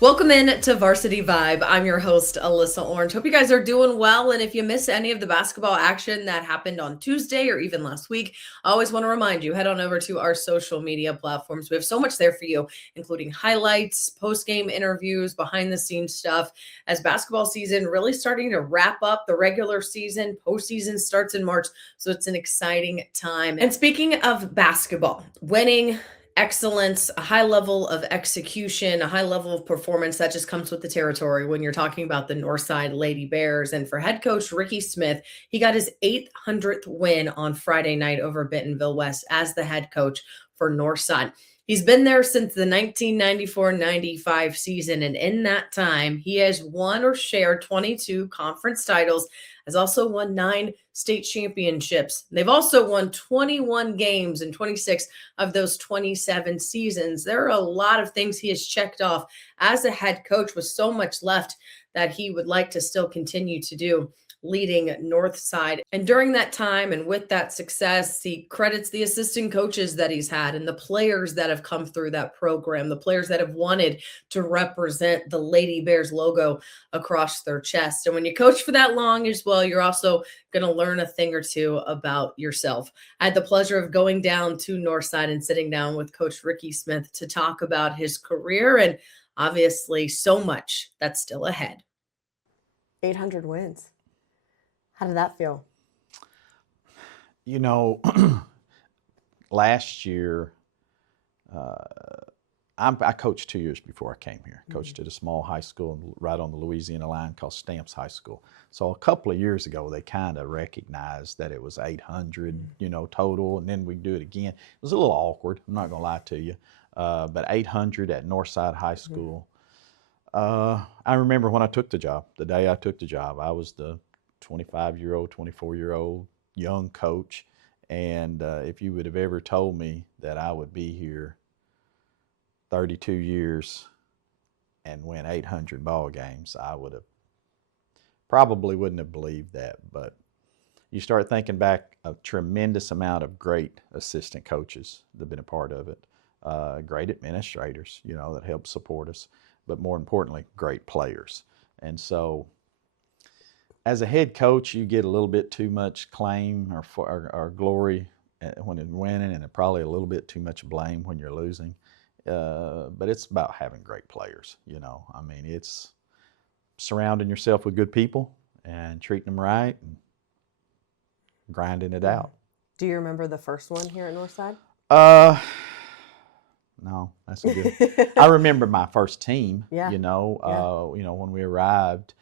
Welcome in to Varsity Vibe. I'm your host, Alyssa Orange. Hope you guys are doing well. And if you miss any of the basketball action that happened on Tuesday or even last week, I always want to remind you, head on over to our social media platforms. We have so much there for you, including highlights, post-game interviews, behind-the-scenes stuff, as basketball season really starting to wrap up the regular season. Postseason starts in March, so it's an exciting time. And speaking of basketball, winning, excellence, a high level of execution, a high level of performance that just comes with the territory when you're talking about the Northside Lady Bears. And for head coach Rickey Smith, he got his 800th win on Friday night over Bentonville West as the head coach for Northside. He's been there since the 1994-95 season, and in that time, he has won or shared 22 conference titles, has also won 9 state championships. They've also won 21 games in 26 of those 27 seasons. There are a lot of things he has checked off as a head coach with so much left that he would like to still continue to do, leading Northside. And during that time and with that success, he credits the assistant coaches that he's had and the players that have come through that program, the players that have wanted to represent the Lady Bears logo across their chest. And when you coach for that long as well, you're also going to learn a thing or two about yourself. I had the pleasure of going down to Northside and sitting down with Coach Rickey Smith to talk about his career and obviously so much that's still ahead. 800 wins. How did that feel? You know, last year, I coached 2 years before I came here. Coached at a small high school right on the Louisiana line called Stamps High School. So a couple of years ago, they kind of recognized that it was 800, total, and then we do it again. It was a little awkward, I'm not going to lie to you, but 800 at Northside High School. I remember when I took the job, the day I took the job, I was the 25-year-old, 24-year-old young coach, and if you would have ever told me that I would be here 32 years and win 800 ball games, I would have probably wouldn't have believed that. But you start thinking back, a tremendous amount of great assistant coaches that have been a part of it, great administrators, that help support us, but more importantly, great players. And so as a head coach, you get a little bit too much claim or glory when you're winning, and probably a little bit too much blame when you're losing. But it's about having great players. It's surrounding yourself with good people and treating them right and grinding it out. Do you remember the first one here at Northside? No, that's a good. I remember my first team. Yeah. When we arrived.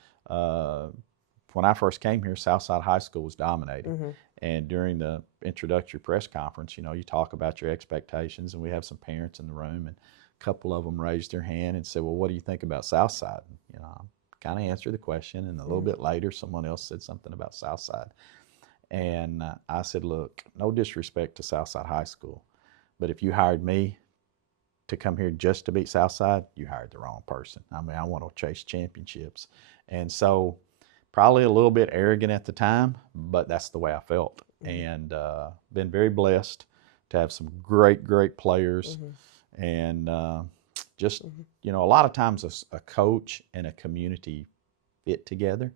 When I first came here, Southside High School was dominating. And during the introductory press conference, you talk about your expectations, and we have some parents in the room, and a couple of them raised their hand and said, well, what do you think about Southside? I kind of answered the question, and a little bit later, someone else said something about Southside. And I said, look, no disrespect to Southside High School, but if you hired me to come here just to beat Southside, you hired the wrong person. I want to chase championships. And so probably a little bit arrogant at the time, but that's the way I felt. And been very blessed to have some great, great players. And just, a lot of times a coach and a community fit together.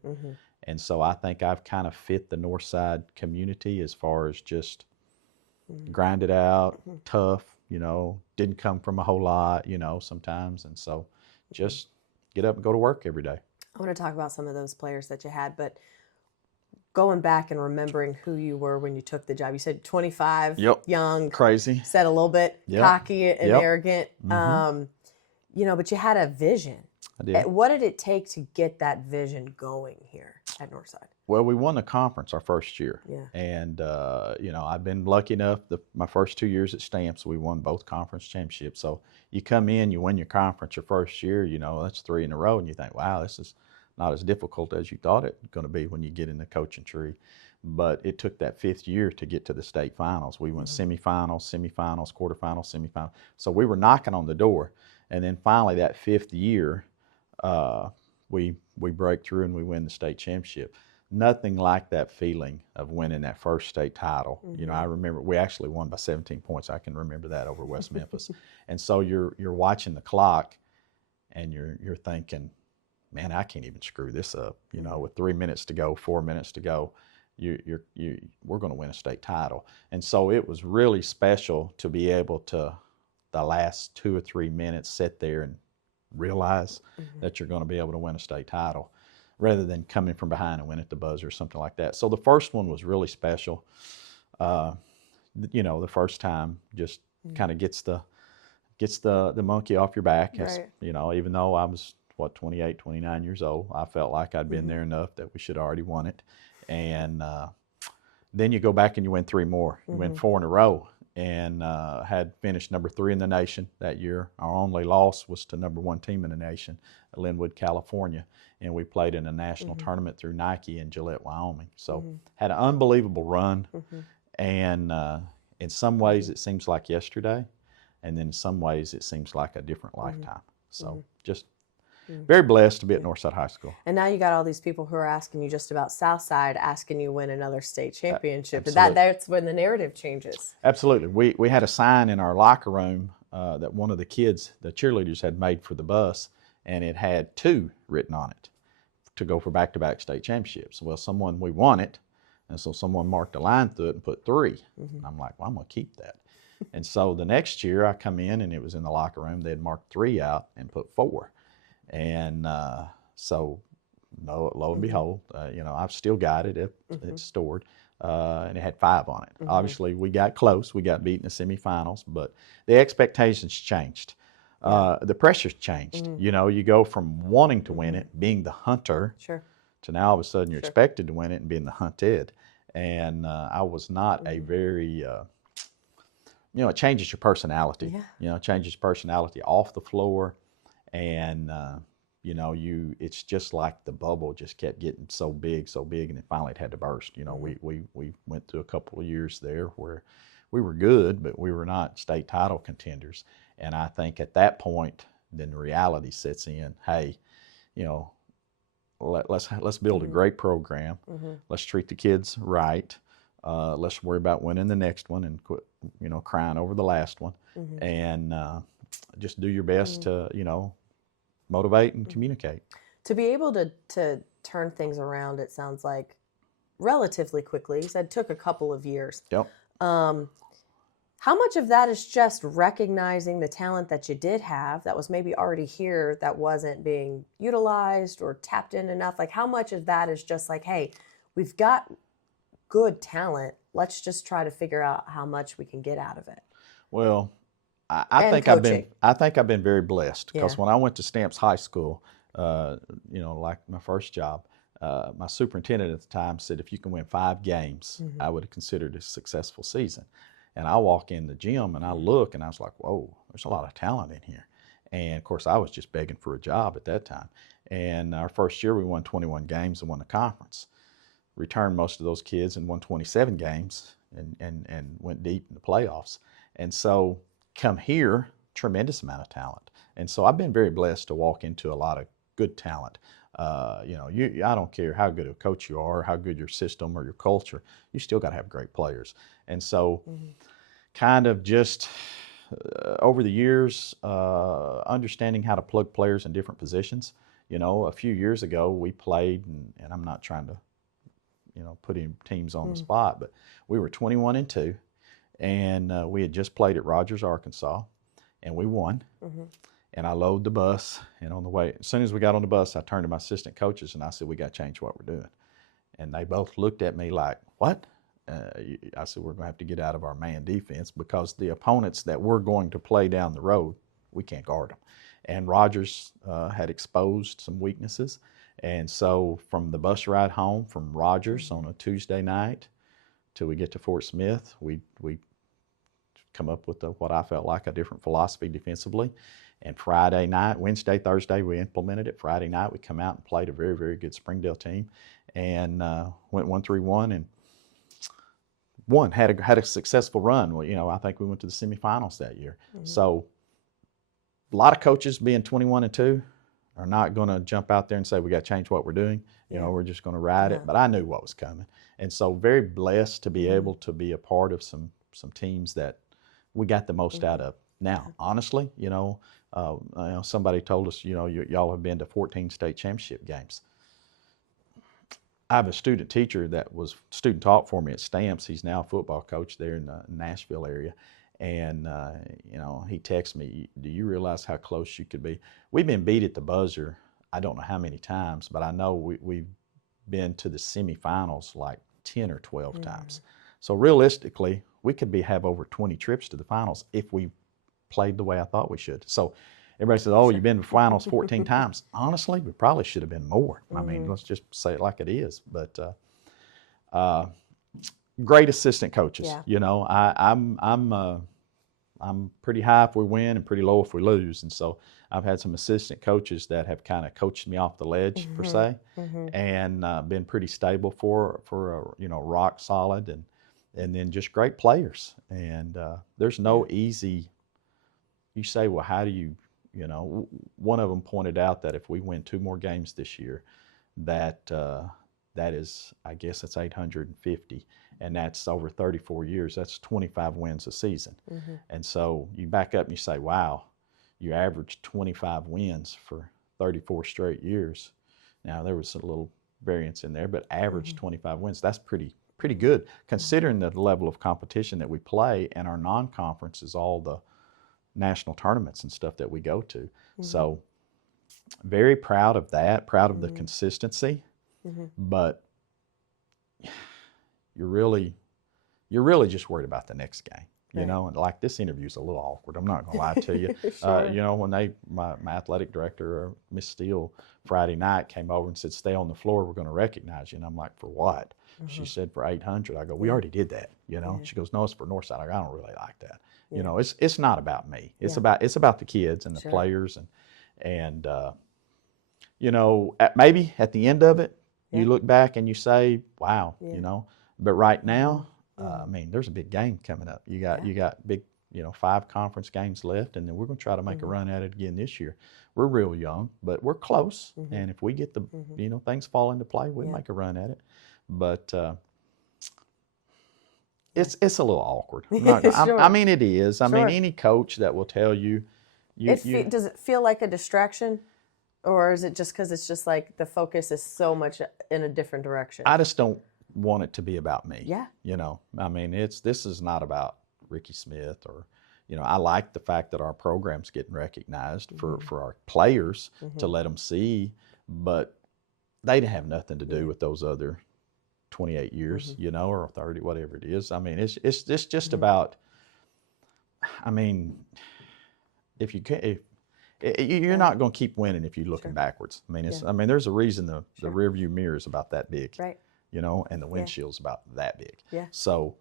And so I think I've kind of fit the Northside community as far as just grind it out, tough, didn't come from a whole lot, sometimes. And so just get up and go to work every day. I want to talk about some of those players that you had, but going back and remembering who you were when you took the job. You said 25, young, crazy, said a little bit cocky and arrogant, but you had a vision. I did. What did it take to get that vision going here at Northside? Well, we won the conference our first year. Yeah. And, I've been lucky enough, my first 2 years at Stamps, we won both conference championships. So you come in, you win your conference your first year, that's 3 in a row, and you think, wow, this is not as difficult as you thought it was going to be when you get in the coaching tree. But it took that 5th year to get to the state finals. We went semifinals, quarterfinals, semifinals. So we were knocking on the door. And then finally that 5th year, we break through and we win the state championship. Nothing like that feeling of winning that first state title. I remember we actually won by 17 points. I can remember that over West Memphis. And so you're watching the clock, and you're thinking, man, I can't even screw this up. You know, with 3 minutes to go, 4 minutes to go, we're going to win a state title. And so it was really special to be able to, the last 2 or 3 minutes, sit there and realize that you're going to be able to win a state title, rather than coming from behind and win at the buzzer or something like that. So the first one was really special. You know, the first time just kind of gets the monkey off your back. Right. You know, even though I was 28, 29 years old, I felt like I'd been there enough that we should have already won it. And then you go back and you win 3 more. You win 4 in a row, and had finished number 3 in the nation that year. Our only loss was to number 1 team in the nation, Linwood, California, and we played in a national tournament through Nike in Gillette, Wyoming. So had an unbelievable run, and in some ways it seems like yesterday, and then in some ways it seems like a different lifetime. So just very blessed to be at Northside High School. And now you got all these people who are asking you just about Southside, asking you win another state championship. That's when the narrative changes. Absolutely. We had a sign in our locker room that one of the kids, the cheerleaders, had made for the bus, and it had 2 written on it to go for back-to-back state championships. Well, we won it, and so someone marked a line through it and put 3. And I'm like, well, I'm going to keep that. And so the next year I come in, and it was in the locker room. They had marked 3 out and put 4. And so lo and behold, you know, I've still got it. It's stored. And it had 5 on it. Obviously, we got close. We got beat in the semifinals, but the expectations changed. The pressure's changed. You know, you go from wanting to win it, being the hunter, to now all of a sudden you're expected to win it and being the hunted. And I was not a very, you know, it changes your personality. You know, it changes your personality off the floor. And, you know, it's just like the bubble just kept getting so big, and then finally it had to burst. You know, we went through a couple of years there where we were good, but we were not state title contenders. And I think at that point, then the reality sets in. Hey, you know, let's build a great program. Let's treat the kids right. Let's worry about winning the next one and quit, you know, crying over the last one. And just do your best to, you know, motivate and communicate. To be able to turn things around, it sounds like relatively quickly. You said it took a couple of years. Yep. How much of that is just recognizing the talent that you did have that was maybe already here that wasn't being utilized or tapped in enough? Like, how much of that is just like, hey, we've got good talent. Let's just try to figure out how much we can get out of it. Well, I think I've been very blessed, because when I went to Stamps High School, you know, like my first job, my superintendent at the time said, if you can win 5 games, I would have considered it a successful season. And I walk in the gym and I look and I was like, whoa, there's a lot of talent in here. And of course I was just begging for a job at that time. And our first year we won 21 games and won the conference. Returned most of those kids and won 27 games and went deep in the playoffs. And so come here, tremendous amount of talent. And so I've been very blessed to walk into a lot of good talent. You know, I don't care how good a coach you are, how good your system or your culture, you still got to have great players. And so kind of just over the years, understanding how to plug players in different positions. You know, a few years ago we played, and I'm not trying to, you know, put in teams on the spot, but we were 21-2, and we had just played at Rogers, Arkansas, and we won. And I load the bus, and on the way, as soon as we got on the bus, I turned to my assistant coaches and I said, we got to change what we're doing. And they both looked at me like, what? I said, we're going to have to get out of our man defense, because the opponents that we're going to play down the road, we can't guard them. And Rogers had exposed some weaknesses. And so from the bus ride home from Rogers on a Tuesday night till we get to Fort Smith, we come up with what I felt like a different philosophy defensively. And Friday night, Wednesday, Thursday, we implemented it. Friday night, we come out and played a very, very good Springdale team, and went 1-3-1 and won. Had a successful run. Well, you know, I think we went to the semifinals that year. So a lot of coaches being 21-2 are not going to jump out there and say, we got to change what we're doing. You know, we're just going to ride it. But I knew what was coming. And so very blessed to be able to be a part of some teams that we got the most out of. Now, honestly, somebody told us, y'all have been to 14 state championship games. I have a student teacher that was student taught for me at Stamps. He's now a football coach there in the Nashville area. And, he texts me, do you realize how close you could be? We've been beat at the buzzer, I don't know how many times, but I know we've been to the semifinals like 10 or 12 times. So realistically, we could have over 20 trips to the finals if we played the way I thought we should. So everybody says, oh, you've been to finals 14 times. Honestly, we probably should have been more. I mean, let's just say it like it is. But great assistant coaches. Yeah. I'm pretty high if we win and pretty low if we lose. And so I've had some assistant coaches that have kind of coached me off the ledge, per se, and been pretty stable for rock solid, and then just great players. And there's no easy, you say, well, how do you, one of them pointed out that if we win 2 more games this year, that is, I guess it's 850, and that's over 34 years. That's 25 wins a season. And so you back up and you say, wow, you averaged 25 wins for 34 straight years. Now, there was a little variance in there, but average 25 wins, that's pretty good, considering the level of competition that we play, and our non-conference is all the national tournaments and stuff that we go to. So very proud of that, proud of the consistency, but you're really just worried about the next game, and like this interview's a little awkward. I'm not gonna lie to you. Sure. When my athletic director, Miss Steele, Friday night came over and said, stay on the floor, we're gonna recognize you. And I'm like, for what? She said, for 800. I go, we already did that, She goes, no, it's for Northside. I go, I don't really like that. It's not about me. It's about the kids and the players, and maybe at the end of it, you look back and you say, wow, But right now, I mean, there's a big game coming up. You got big, 5 conference games left, and then we're going to try to make a run at it again this year. We're real young, but we're close, and if we get the, things fall into play, we'll make a run at it. But it's a little awkward. I mean, it is. I mean, any coach that will tell you, does it feel like a distraction, or is it just because it's just like the focus is so much in a different direction? I just don't want it to be about me. Yeah. I mean, this is not about Rickey Smith or, I like the fact that our program's getting recognized for our players to let them see, but they have nothing to do with those other 28 years, or 30, whatever it is. I mean, it's just about, I mean, if you're not going to keep winning if you're looking backwards. I mean, there's a reason the rear view mirror is about that big. Right. And the windshield's about that big. Yeah. So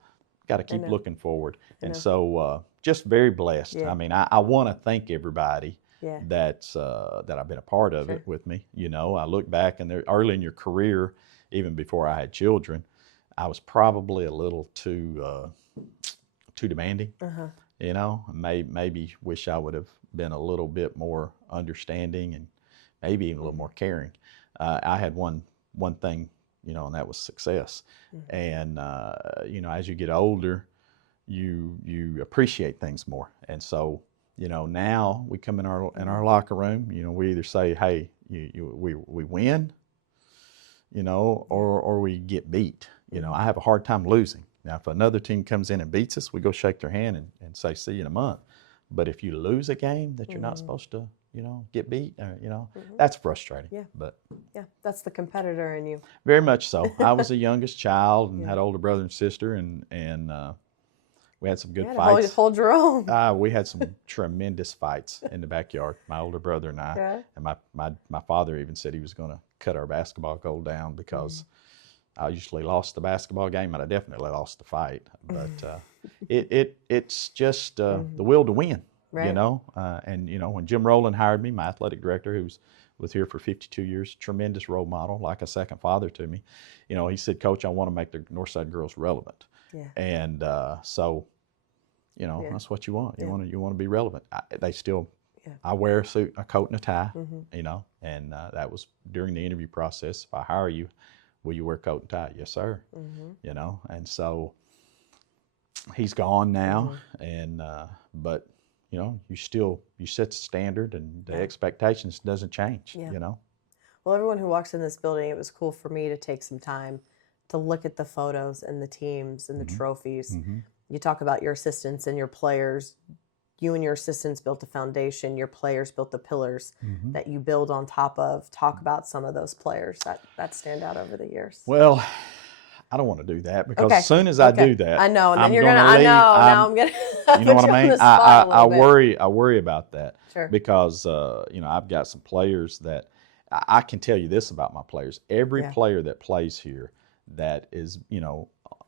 got to keep looking forward. And so just very blessed. I mean, I want to thank everybody that I've been a part of it with me. I look back, and early in your career, even before I had children, I was probably a little too demanding. Maybe wish I would have been a little bit more understanding and maybe even a little more caring. I had one thing, and that was success. And, as you get older, you appreciate things more. And so, now we come in our locker room, we either say, hey, we win, or we get beat. I have a hard time losing. Now, if another team comes in and beats us, we go shake their hand and say, see you in a month. But if you lose a game that you're not supposed to, get beat, that's frustrating. Yeah. But yeah, that's the competitor in you. Very much so. I was the youngest child and had older brother and sister, and we had some good fights. Hold your own. We had some tremendous fights in the backyard, my older brother and I. And my father even said he was going to cut our basketball goal down because I usually lost the basketball game, and I definitely lost the fight. But it's just the will to win. Right. And when Jim Rowland hired me, my athletic director, who was here for 52 years, tremendous role model, like a second father to me. He said, Coach, I want to make the Northside girls relevant. Yeah. And so, that's what you want. You want to be relevant. I wear a suit, a coat, and a tie. And that was during the interview process. If I hire you, will you wear coat and tie? Yes, sir. And so he's gone now, and but you set the standard, and the Yeah. expectations doesn't change. Yeah. You know. Well, everyone who walks in this building, it was cool for me to take some time to look at the photos and the teams and the trophies. Mm-hmm. You talk about your assistants and your players. You and your assistants built a foundation. Your players built the pillars Mm-hmm. that you build on top of. Talk about some of those players that stand out over the years. Well, I don't want to do that because Okay. as soon as I do that, I know, and then I'm you're gonna gonna. leave. I know. Now I'm gonna. You know what put I you on mean? the spot a I little bit. I worry about that. Sure. Because I've got some players that I can tell you this about my players. Every Yeah. player that plays here that is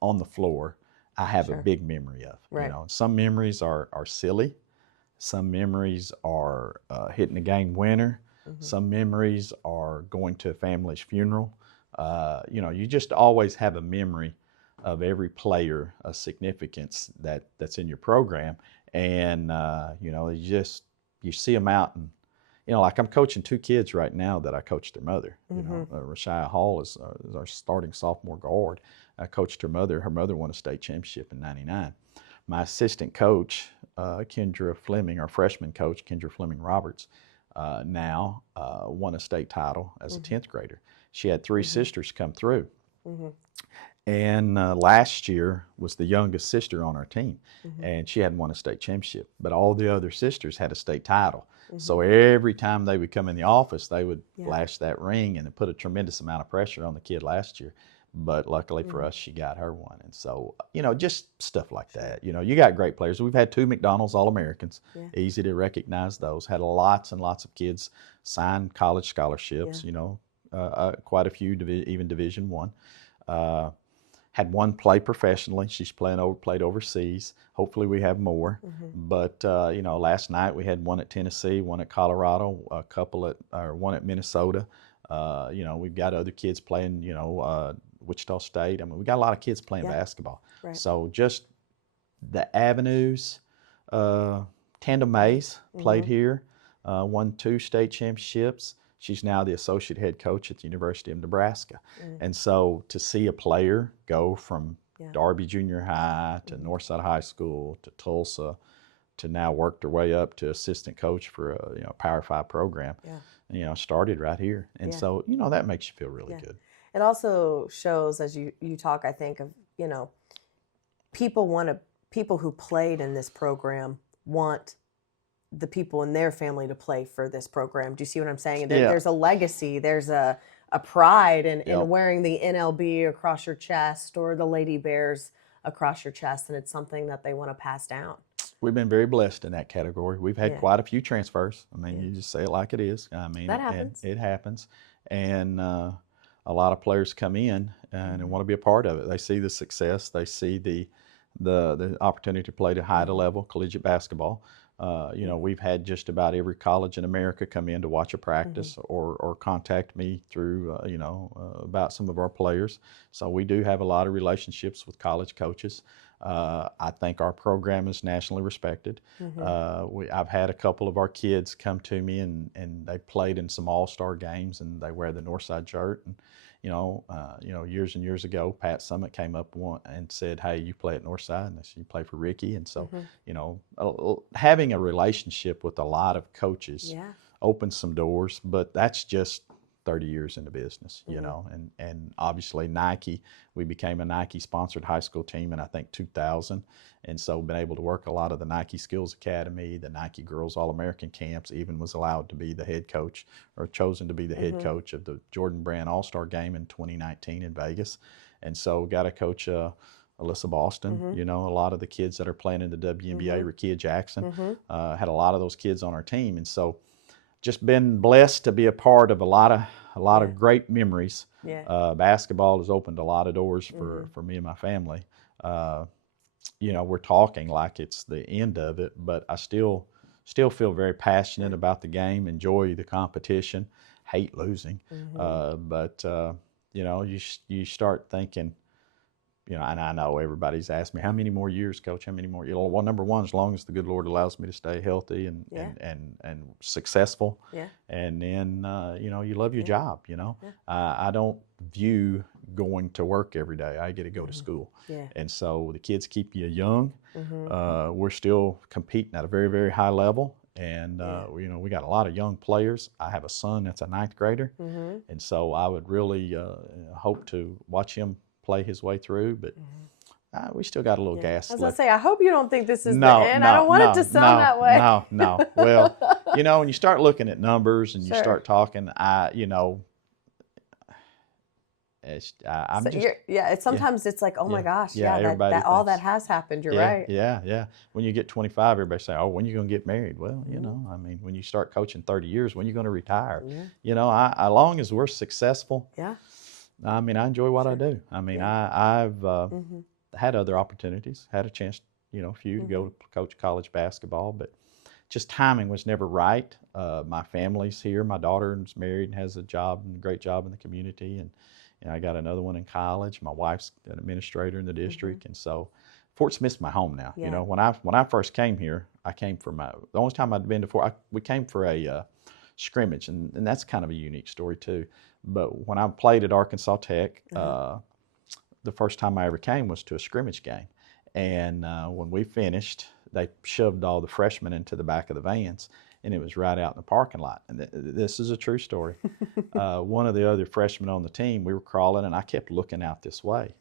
on the floor, I have a Sure. big memory of. Right. Some memories are silly. Some memories are hitting a game winner. Some memories are going to a family's funeral. You just always have a memory of every player, a significance that's in your program. And, you see them out, and, like I'm coaching 2 kids right now that I coached their mother. Rashia Hall is our starting sophomore guard. I coached her mother. Her mother won a state championship in '99. My assistant coach, Kendra Fleming, our freshman coach, Kendra Fleming Roberts, now won a state title as a 10th grader. She had 3 sisters come through. And last year was the youngest sister on our team, and she hadn't won a state championship. But all the other sisters had a state title. So every time they would come in the office, they would flash that ring, and it put a tremendous amount of pressure on the kid last year. But luckily for us, she got her one. And so, just stuff like that. You got great players. We've had 2 McDonald's All-Americans. Yeah. Easy to recognize those. Had lots and lots of kids sign college scholarships, quite a few, even Division I. Had one play professionally. She's played overseas. Hopefully we have more. But, last night we had one at Tennessee, one at Colorado, one at Minnesota. We've got other kids playing, Wichita State. I mean, we got a lot of kids playing basketball. Right. So just the avenues. Tandem Mays played here, won 2 state championships. She's now the associate head coach at the University of Nebraska. And so to see a player go from Darby Junior High to Northside High School to Tulsa to now work their way up to assistant coach for a Power 5 program, started right here. And so, that makes you feel really good. It also shows, as you talk, I think of, people who played in this program want the people in their family to play for this program. Do you see what I'm saying? There's a legacy. There's a pride in wearing the NLB across your chest or the Lady Bears across your chest, and it's something that they want to pass down. We've been very blessed in that category. We've had quite a few transfers. I mean, you just say it like it is. I mean, that happens. It happens. And a lot of players come in and want to be a part of it. They see the success. They see the opportunity to play to high level collegiate basketball. We've had just about every college in America come in to watch a practice or contact me through, about some of our players. So we do have a lot of relationships with college coaches. I think our program is nationally respected. I've had a couple of our kids come to me and they played in some all-star games, and they wear the Northside shirt. And, years and years ago, Pat Summitt came up and said, "Hey, you play at Northside," and I said, "You play for Rickey." And so, having a relationship with a lot of coaches opens some doors, but that's just 30 years in the business, and obviously Nike, we became a Nike sponsored high school team in, I think, 2000. And so been able to work a lot of the Nike Skills Academy, the Nike Girls All-American camps, even was allowed to be the head coach or chosen to be the head coach of the Jordan Brand All-Star Game in 2019 in Vegas. And so got to coach Alyssa Boston, a lot of the kids that are playing in the WNBA, Rickey Jackson, had a lot of those kids on our team. And so just been blessed to be a part of a lot of great memories. Basketball has opened a lot of doors for me and my family. We're talking like it's the end of it, but I still feel very passionate about the game, enjoy the competition, hate losing. But you start thinking, and I know everybody's asked me, how many more years, Coach? How many more? Well, number one, as long as the good Lord allows me to stay healthy and successful. And then, you love your job, I don't view going to work every day. I get to go to school. Yeah. And so the kids keep you young. Mm-hmm. We're still competing at a very, very high level. And, you know, we got a lot of young players. I have a son that's a 9th grader. Mm-hmm. And so I would really hope to watch him play his way through. But we still got a little gas I was going left. to say, I hope you don't think this is the end. I don't want it to sound that way. No. Well, you know, when you start looking at numbers and you Sure. start talking, you know, I'm So just sometimes it's like, oh my gosh, everybody that all thinks- that has happened. You're yeah, right. Yeah. When you get 25, everybody say, "Oh, when you going to get married?" Well, you know, I mean, when you start coaching 30 years, when you going to retire? Yeah. You know, as long as we're successful, Yeah. I mean, I enjoy what I do. I mean, I've had other opportunities, had a chance, you know, to go to coach college basketball, but just timing was never right. My family's here. My daughter's married and has a job, and a great job in the community, and you know, I got another one in college. My wife's an administrator in the district, and so Fort Smith's my home now. Yeah. You know, when I first came here, I came for the only time I'd been to Fort. We came for a scrimmage, and that's kind of a unique story too. But when I played at Arkansas Tech, the first time I ever came was to a scrimmage game, and when we finished, they shoved all the freshmen into the back of the vans, and it was right out in the parking lot. And this is a true story. One of the other freshmen on the team, we were crawling, and I kept looking out this way.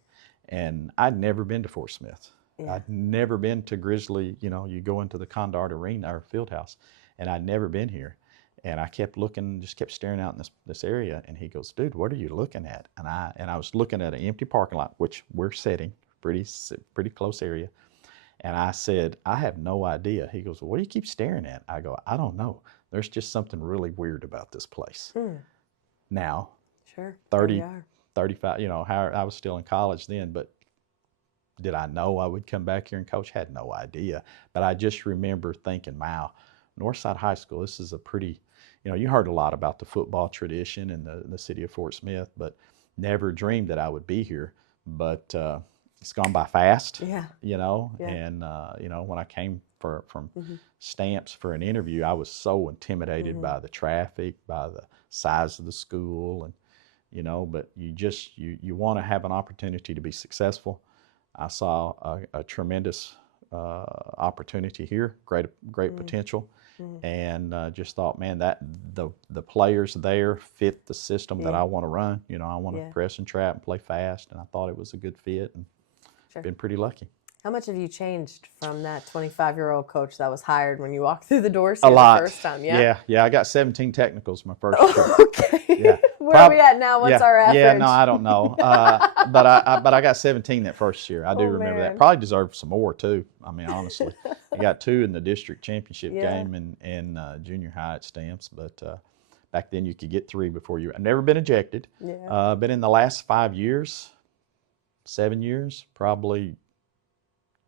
And I'd never been to Fort Smith. Yeah. I'd never been to Grizzly. You know, you go into the Condard Arena or Fieldhouse, and I'd never been here. And I kept looking, just kept staring out in this area. And he goes, "Dude, what are you looking at?" And I was looking at an empty parking lot, which we're sitting pretty close area. And I said, "I have no idea." He goes, "Well, what do you keep staring at?" I go, "I don't know. There's just something really weird about this place." Now, Sure. 30, 35, you know, I was still in college then, but did I know I would come back here and coach? Had no idea. But I just remember thinking, wow, Northside High School, this is a pretty, you know, you heard a lot about the football tradition in the city of Fort Smith, but never dreamed that I would be here. But it's gone by fast, you know, and, you know, when I came from Stamps for an interview, I was so intimidated by the traffic, by the size of the school, and, you know, but you want to have an opportunity to be successful. I saw a tremendous opportunity here, great potential, and just thought, man, that the players there fit the system that I want to run. You know, I want to press and trap and play fast, and I thought it was a good fit, and been pretty lucky. How much have you changed from that 25-year-old coach that was hired when you walked through the doors A here lot. the first time? Yeah. I got 17 technicals my first year. Okay. Yeah. Where are we at now? What's our average? Yeah, no, I don't know. But I got 17 that first year. I do remember man. that. Probably deserved some more too. I mean, honestly, I got 2 in the district championship game in junior high at Stamps. But back then you could get 3 before you. I've never been ejected. Yeah. But in the last 5 years, 7 years, probably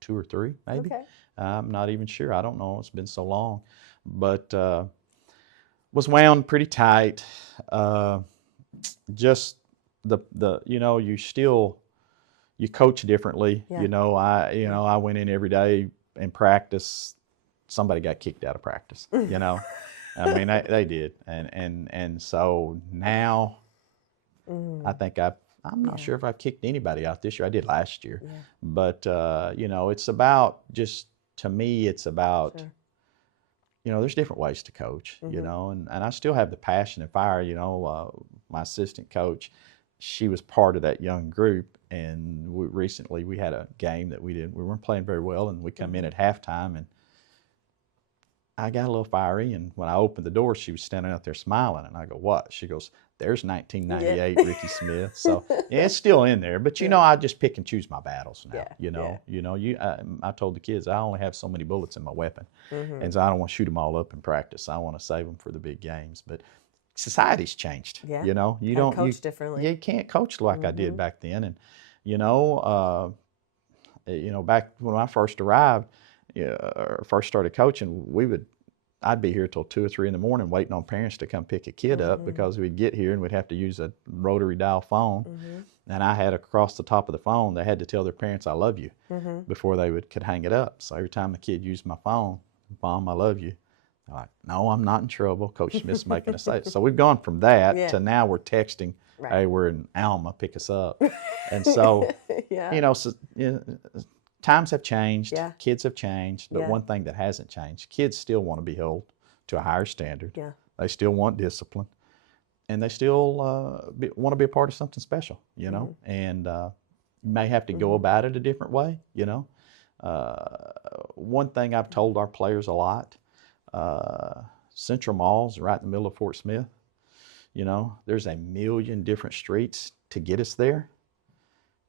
2 or 3 maybe. Okay. I'm not even sure. I don't know. It's been so long. But was wound pretty tight. Just the you know, you coach differently. Yeah. You know, I went in every day in practice. Somebody got kicked out of practice. You know, I mean they did, and so now I think I'm not sure if I've kicked anybody out this year. I did last year, but you know, it's about to me, it's about. Sure. You know, there's different ways to coach, you know, and I still have the passion and fire. You know, my assistant coach, she was part of that young group, and recently we had a game that we weren't playing very well, and we come in at halftime, and I got a little fiery, and when I opened the door, she was standing out there smiling, and I go, "What?" She goes, "There's 1998 Rickey Smith." So yeah, it's still in there, but you know, I just pick and choose my battles now. I told the kids I only have so many bullets in my weapon, and so I don't want to shoot them all up in practice. I want to save them for the big games. But society's changed. Yeah. You know, you Gotta don't coach differently. You can't coach like I did back then, and you know, back when I first arrived, or first started coaching, I'd be here till 2 or 3 in the morning waiting on parents to come pick a kid up, because we'd get here and we'd have to use a rotary dial phone. And I had across the top of the phone, they had to tell their parents, "I love you," before they could hang it up. So every time the kid used my phone, "Mom, I love you," They're like, no, I'm not in trouble. Coach Smith's making us safe. So we've gone from that Yeah. to now we're texting, Right. hey, we're in Alma, pick us up. And so, Yeah. times have changed, Yeah. kids have changed, but Yeah. one thing that hasn't changed, kids still want to be held to a higher standard. Yeah. They still want discipline, and they still want to be a part of something special, and you may have to go about it a different way, One thing I've told our players a lot, Central Mall's right in the middle of Fort Smith. There's a million different streets to get us there,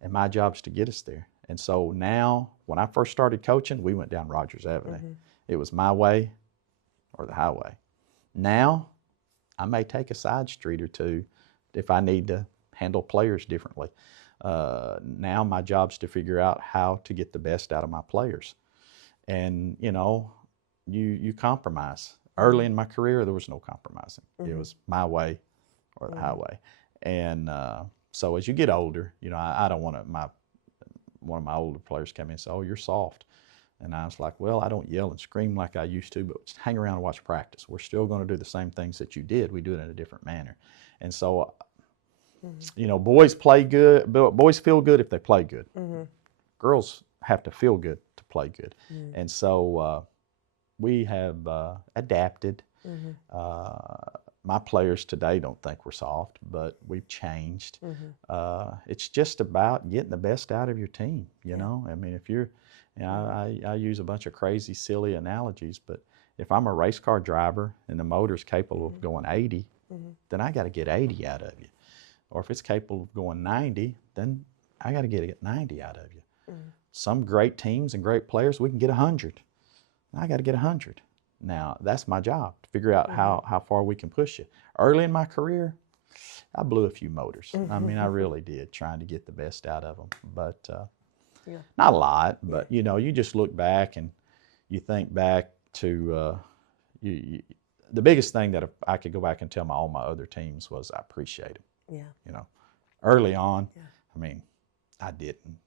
and my job's to get us there. And so now, when I first started coaching, we went down Rogers Avenue. It was my way or the highway. Now, I may take a side street or two if I need to handle players differently. Now my job's to figure out how to get the best out of my players. And, you compromise. Early in my career, there was no compromising. It was my way or the highway. And so as you get older, I don't want to, one of my older players came in and said, oh, you're soft. And I was like, well, I don't yell and scream like I used to, but just hang around and watch practice. We're still going to do the same things that you did. We do it in a different manner. And so, boys play good. Boys feel good if they play good. Girls have to feel good to play good. And so we have adapted. My players today don't think we're soft, but we've changed. It's just about getting the best out of your team, I mean, if you're, I use a bunch of crazy, silly analogies, but if I'm a race car driver and the motor's capable of going 80, then I got to get 80 out of you. Or if it's capable of going 90, then I got to get 90 out of you. Some great teams and great players, we can get 100. I got to get 100. Now, that's my job, to figure out how far we can push you. Early in my career, I blew a few motors. I mean, I really did, trying to get the best out of them. But not a lot, but, you just look back and you think back to the biggest thing that I could go back and tell all my other teams was I appreciate them. Early on, I mean, I didn't.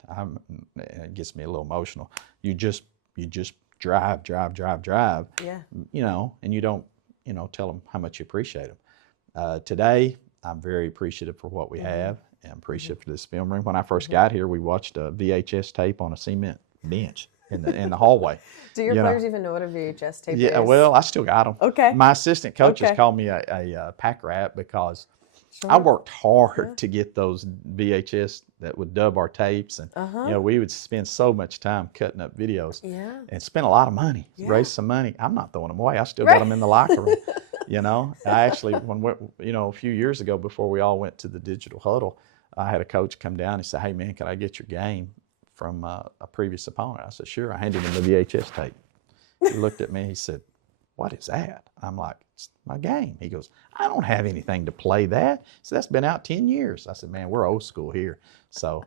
It gets me a little emotional. You just drive, Yeah. And you don't, tell them how much you appreciate them. Today, I'm very appreciative for what we have, and I'm appreciative for this film room. When I first got here, we watched a VHS tape on a cement bench in the hallway. Do your players even know what a VHS tape is? Yeah, well, I still got them. Okay. My assistant coaches call me a pack rat because I worked hard to get those VHS that would dub our tapes, and we would spend so much time cutting up videos, and spend a lot of money, raise some money. I'm not throwing them away. I still got them in the locker room. I actually, a few years ago, before we all went to the digital huddle, I had a coach come down and say, "Hey man, can I get your game from a previous opponent?" I said, "Sure." I handed him the VHS tape. He looked at me. He said, "What is that?" I'm like, "It's my game." He goes, "I don't have anything to play that." So that's been out 10 years. I said, "Man, we're old school here." So,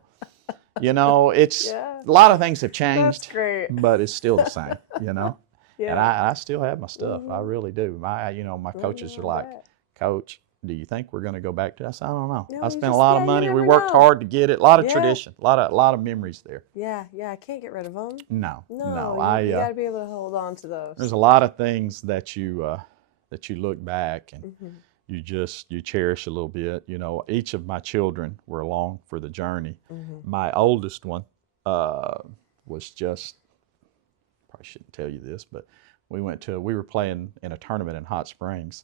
it's a lot of things have changed, That's great. but it's still the same, And I still have my stuff. I really do. My coaches are like, "Coach, do you think we're going to go back to?" I said, "I don't know. No, I you spent just- a lot yeah, of you money. We never worked know." hard to get it. A lot of tradition, a lot of memories there." Yeah, I can't get rid of them. No. You got to be able to hold on to those. There's a lot of things that you look back and you cherish a little bit. Each of my children were along for the journey. My oldest one was just, probably shouldn't tell you this, but we were playing in a tournament in Hot Springs.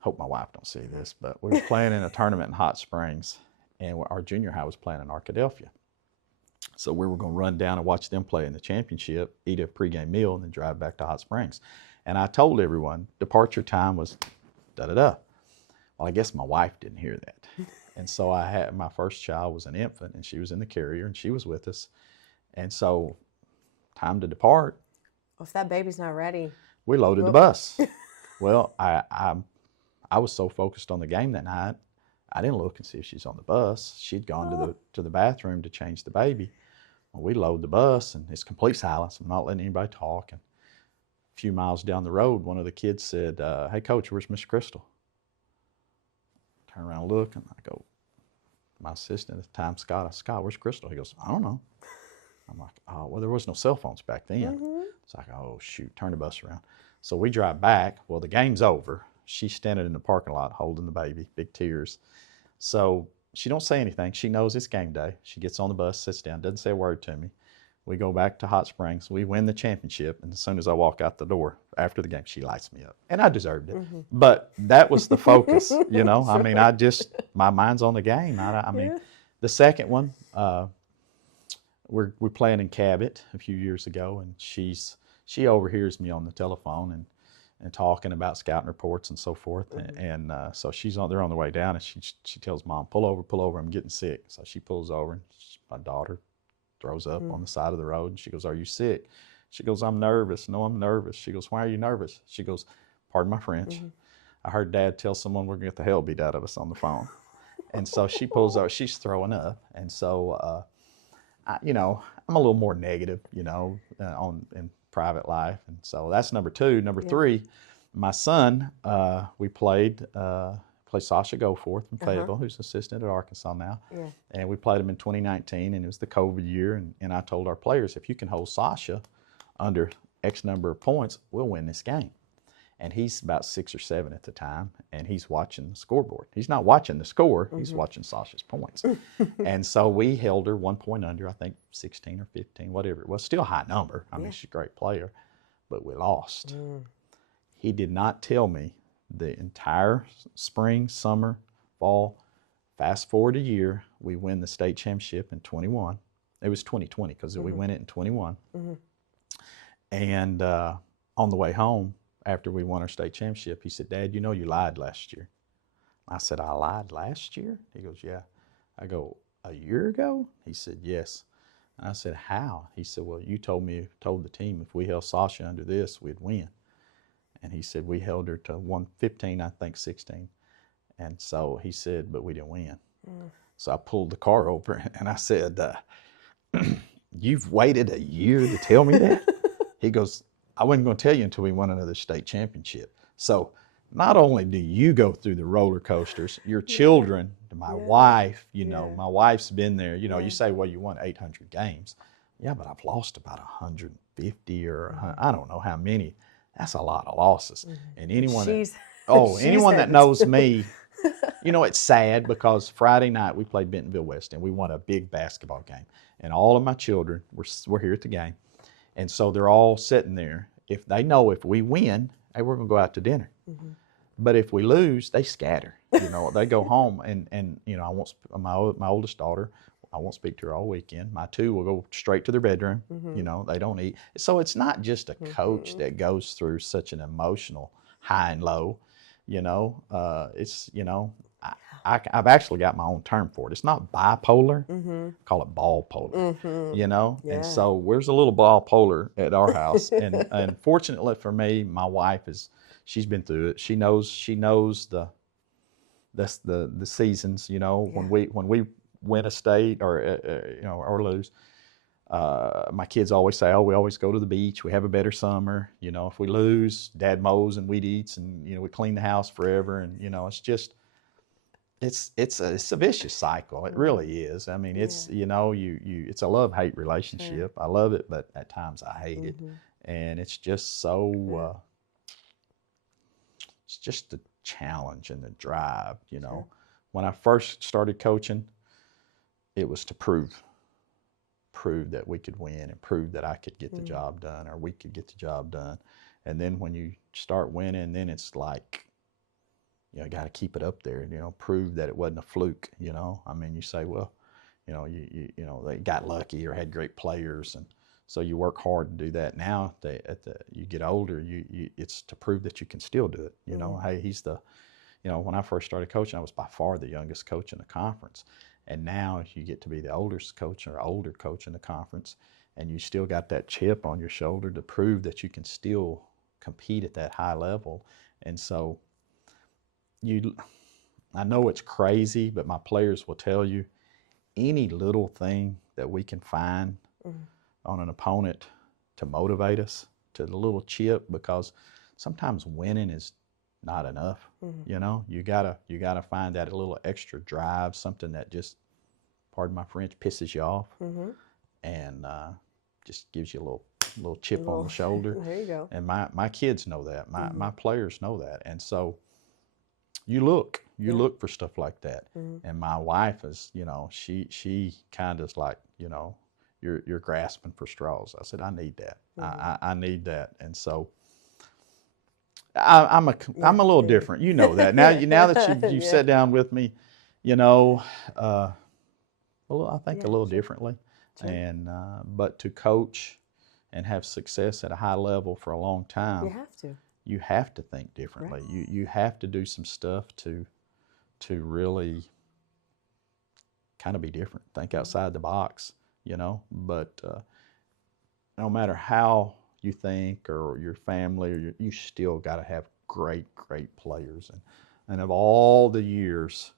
Hope my wife don't see this, but we were playing in a tournament in Hot Springs, and our junior high was playing in Arkadelphia. So we were going to run down and watch them play in the championship, eat a pregame meal, and then drive back to Hot Springs. And I told everyone departure time was da-da-da. Well, I guess my wife didn't hear that. And so my first child was an infant, and she was in the carrier, and she was with us. And so time to depart. Well, if that baby's not ready. We loaded the bus. Well, I was so focused on the game that night, I didn't look and see if she's on the bus. She'd gone to the bathroom to change the baby. Well, we load the bus, and it's complete silence. I'm not letting anybody talk. And a few miles down the road, one of the kids said, "Hey, Coach, where's Miss Crystal?" Turn around and look, and I go, my assistant at the time, Scott, I said, "Scott, where's Crystal?" He goes, "I don't know." I'm like, "Oh, well, there was no cell phones back then." It's like, oh, shoot, turn the bus around. So we drive back. Well, the game's over. She's standing in the parking lot holding the baby, big tears. So she don't say anything. She knows it's game day. She gets on the bus, sits down, doesn't say a word to me. We go back to Hot Springs. We win the championship. And as soon as I walk out the door after the game, she lights me up. And I deserved it. But that was the focus, you know. I mean, my mind's on the game. I mean, the second one, we're playing in Cabot a few years ago, and she overhears me on the telephone and talking about scouting reports and so forth. So they're on the way down, and she tells Mom, pull over, I'm getting sick. So she pulls over, and my daughter throws up on the side of the road, and she goes, are you sick? She goes, I'm nervous. No, I'm nervous. She goes, why are you nervous? She goes, pardon my French. I heard Dad tell someone we're gonna get the hell beat out of us on the phone. And so she pulls over, she's throwing up. And so, you know, I'm a little more negative, you know, in private life. And so that's number two. Number three, my son, we played Sasha Goforth from Fayetteville, who's assistant at Arkansas now. And we played him in 2019, and it was the COVID year. And I told our players, if you can hold Sasha under X number of points, we'll win this game. And he's about 6 or 7 at the time, and he's watching the scoreboard. He's not watching the score, he's watching Sasha's points. And so we held her 1 point under, I think 16 or 15, whatever it was. Still a high number. I mean, she's a great player, but we lost. He did not tell me the entire spring, summer, fall. Fast forward a year, we win the state championship in 21. It was 2020 because we win it in 21. And on the way home, after we won our state championship, he said, Dad, you know you lied last year. I said, I lied last year? He goes, yeah. I go, a year ago? He said, yes. I said, how? He said, well, you told the team if we held Sasha under this, we'd win. And he said, we held her to 115, I think 16. And so he said, but we didn't win. So I pulled the car over and I said, you've waited a year to tell me that? He goes, I wasn't going to tell you until we won another state championship. So not only do you go through the roller coasters, your children, my wife, you know, my wife's been there. You know, you say, well, you won 800 games. Yeah, but I've lost about 150 or I don't know how many. That's a lot of losses. And anyone that knows me, you know, it's sad because Friday night we played Bentonville West and we won a big basketball game. And all of my children were here at the game. And so they're all sitting there. If they know if we win, hey, we're going to go out to dinner. But if we lose, they scatter. You know, they go home and you know, I won't. My oldest daughter, I won't speak to her all weekend. My two will go straight to their bedroom. You know, they don't eat. So it's not just a coach that goes through such an emotional high and low. You know, it's, you know, I've actually got my own term for it. It's not bipolar. Call it ball polar. You know, and so there's a little ball polar at our house. And fortunately for me, my wife she's been through it. She knows the seasons. You know, when we win a state or you know, or lose. My kids always say, oh, we always go to the beach. We have a better summer. You know, if we lose, Dad mows and weed eats, and you know, we clean the house forever. And you know, it's just. It's a vicious cycle. It really is. I mean, it's, you know, it's a love-hate relationship. I love it, but at times I hate it. And it's just so, it's just the challenge and the drive, you know. When I first started coaching, it was to prove that we could win and prove that I could get the job done or we could get the job done. And then when you start winning, then it's like, you know, got to keep it up there, you know, prove that it wasn't a fluke, you know. I mean, you say, well, you know, you know, they got lucky or had great players, and so you work hard to do that. Now, you get older, it's to prove that you can still do it. You know, hey, you know, when I first started coaching, I was by far the youngest coach in the conference, and now you get to be the oldest coach or older coach in the conference, and you still got that chip on your shoulder to prove that you can still compete at that high level, and so. I know it's crazy, but my players will tell you any little thing that we can find on an opponent to motivate us, to the little chip, because sometimes winning is not enough. You know, you gotta find that little extra drive, something that just, pardon my French, pisses you off, and just gives you a little little chip on the shoulder. There you go. And my kids know that. My players know that. And so you look for stuff like that. And my wife is, you know, she kind of is like, you know, you're grasping for straws. I said, I need that. I need that. And so I'm a little different. You know that. Now that you sat down with me, you know, I think a little differently. Sure. And but to coach and have success at a high level for a long time, you have to think differently. Right. You have to do some stuff to really kind of be different, think outside the box, you know. But no matter how you think or your family, or you still got to have great players. And of all the years,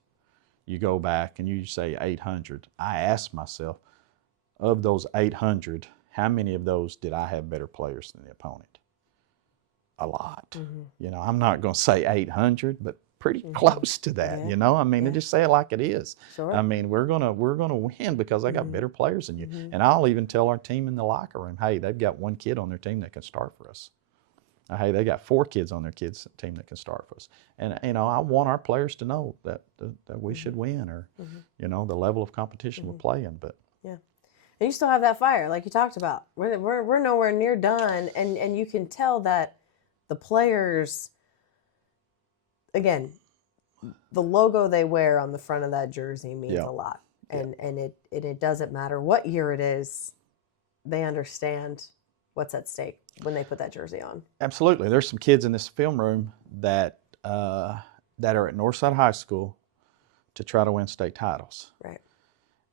you go back and you say 800. I ask myself, of those 800, how many of those did I have better players than the opponent? A lot. You know, I'm not going to say 800, but pretty close to that. You know, I mean, just say it like it is. Sure. I mean, we're gonna win because I got better players than you. And I'll even tell our team in the locker room, hey, they've got one kid on their team that can start for us. Hey, they got 4 kids on their team that can start for us. And you know, I want our players to know that we should win, or you know, the level of competition we're playing. But and you still have that fire, like you talked about. We're nowhere near done, and you can tell that the players, again, the logo they wear on the front of that jersey means a lot, and it doesn't matter what year it is. They understand what's at stake when they put that jersey on. Absolutely. There's some kids in this film room that are at Northside High School to try to win state titles. Right.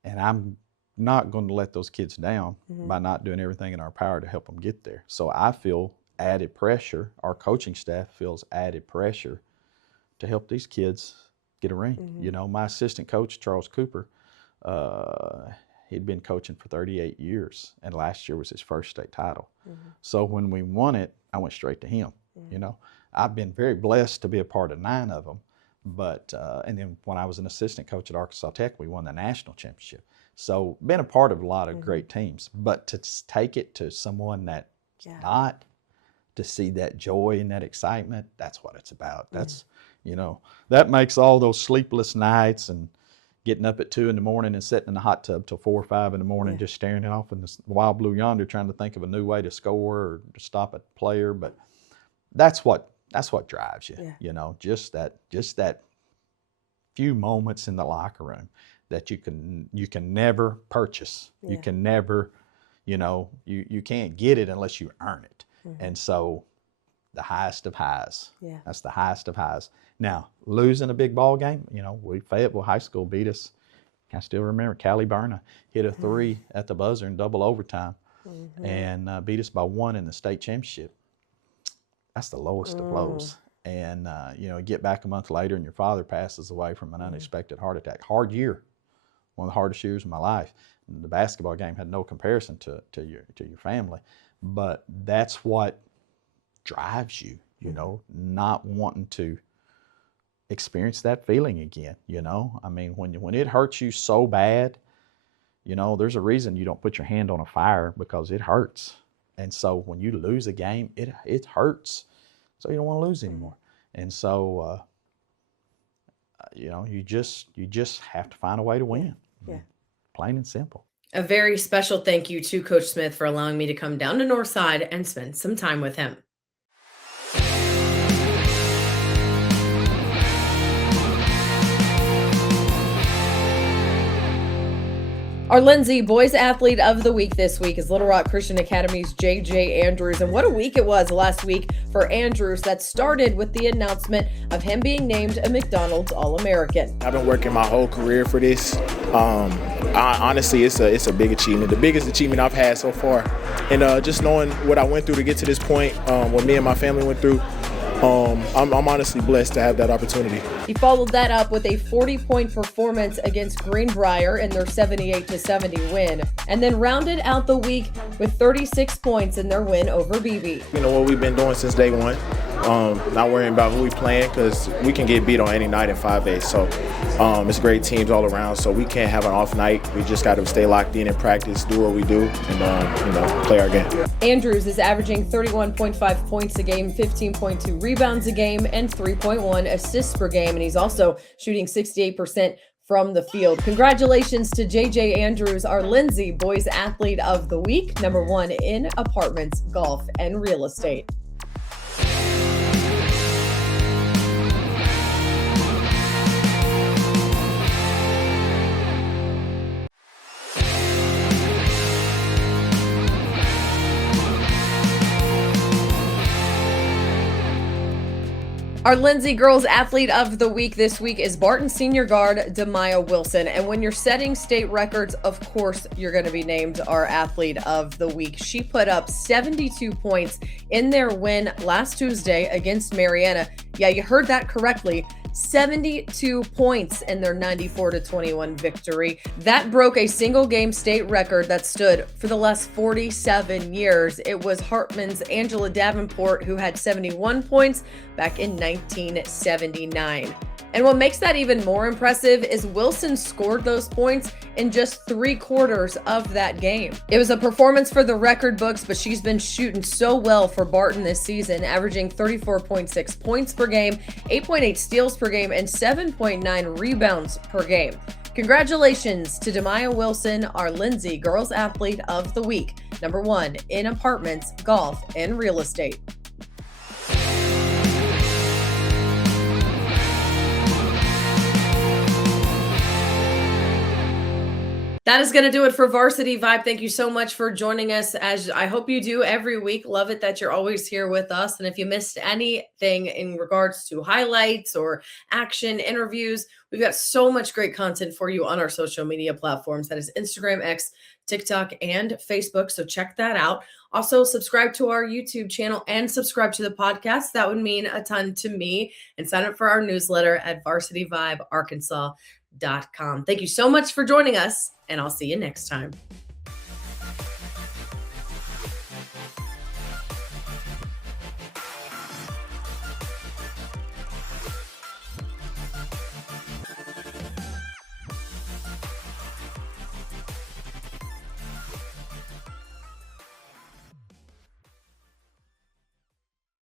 And I'm not going to let those kids down by not doing everything in our power to help them get there. So I feel added pressure. Our coaching staff feels added pressure to help these kids get a ring. You know, my assistant coach, Charles Cooper, he'd been coaching for 38 years, and last year was his first state title. So when we won it, I went straight to him. You know, I've been very blessed to be a part of 9 of them, but and then when I was an assistant coach at Arkansas Tech, we won the national championship. So been a part of a lot of great teams, but to take it to someone that's not, to see that joy and that excitement, that's what it's about. That's, you know, that makes all those sleepless nights and getting up at 2 in the morning and sitting in the hot tub till 4 or 5 in the morning, just staring it off in the wild blue yonder, trying to think of a new way to score or to stop a player. But that's what drives you, you know, just that few moments in the locker room that you can never purchase. You can never, you know, you can't get it unless you earn it. And so the highest of highs. That's the highest of highs. Now, losing a big ball game, you know, Fayetteville High School beat us. I still remember Callie Berna hit a 3 at the buzzer in double overtime and beat us by 1 in the state championship. That's the lowest of lows. And, you know, get back a month later and your father passes away from an unexpected heart attack. Hard year, one of the hardest years of my life. And the basketball game had no comparison to your family. But that's what drives you, you know, not wanting to experience that feeling again, you know. I mean, when it hurts you so bad, you know, there's a reason you don't put your hand on a fire, because it hurts. And so when you lose a game, it hurts. So you don't want to lose anymore. And so, you know, you just have to find a way to win. Plain and simple. A very special thank you to Coach Smith for allowing me to come down to Northside and spend some time with him. Our Lindsay Boys Athlete of the Week this week is Little Rock Christian Academy's J.J. Andrews. And what a week it was last week for Andrews, that started with the announcement of him being named a McDonald's All-American. I've been working my whole career for this. Honestly, it's a big achievement, the biggest achievement I've had so far. And just knowing what I went through to get to this point, what me and my family went through, I'm honestly blessed to have that opportunity. He followed that up with a 40-point performance against Greenbrier in their 78-70 win, and then rounded out the week with 36 points in their win over BB. You know what we've been doing since day one. not worrying about who we playing because we can get beat on any night in 5A. So it's great teams all around. So we can't have an off night. We just got to stay locked in practice, do what we do, and play our game. Andrews is averaging 31.5 points a game, 15.2 rebounds a game, and 3.1 assists per game. And he's also shooting 68% from the field. Congratulations to JJ Andrews, our Lindsay Boys Athlete of the Week, #1 in apartments, golf, and real estate. Our Lindsay Girls Athlete of the Week this week is Barton senior guard Demaya Wilson. And when you're setting state records, of course, you're going to be named our Athlete of the Week. She put up 72 points in their win last Tuesday against Mariana. Yeah, you heard that correctly. 72 points in their 94-21 victory. That broke a single game state record that stood for the last 47 years. It was Hartman's Angela Davenport who had 71 points back in 1979. And what makes that even more impressive is Wilson scored those points in just 3 quarters of that game. It was a performance for the record books, but she's been shooting so well for Barton this season, averaging 34.6 points per game, 8.8 steals per game, and 7.9 rebounds per game. Congratulations to Demaya Wilson, our Lindsay Girls Athlete of the Week, #1 in apartments, golf, and real estate. That is going to do it for Varsity Vibe. Thank you so much for joining us, as I hope you do every week. Love it that you're always here with us. And if you missed anything in regards to highlights or action interviews, we've got so much great content for you on our social media platforms. That is Instagram, X, TikTok, and Facebook. So check that out. Also, subscribe to our YouTube channel and subscribe to the podcast. That would mean a ton to me. And sign up for our newsletter at varsityvibearkansas.com. Thank you so much for joining us, and I'll see you next time.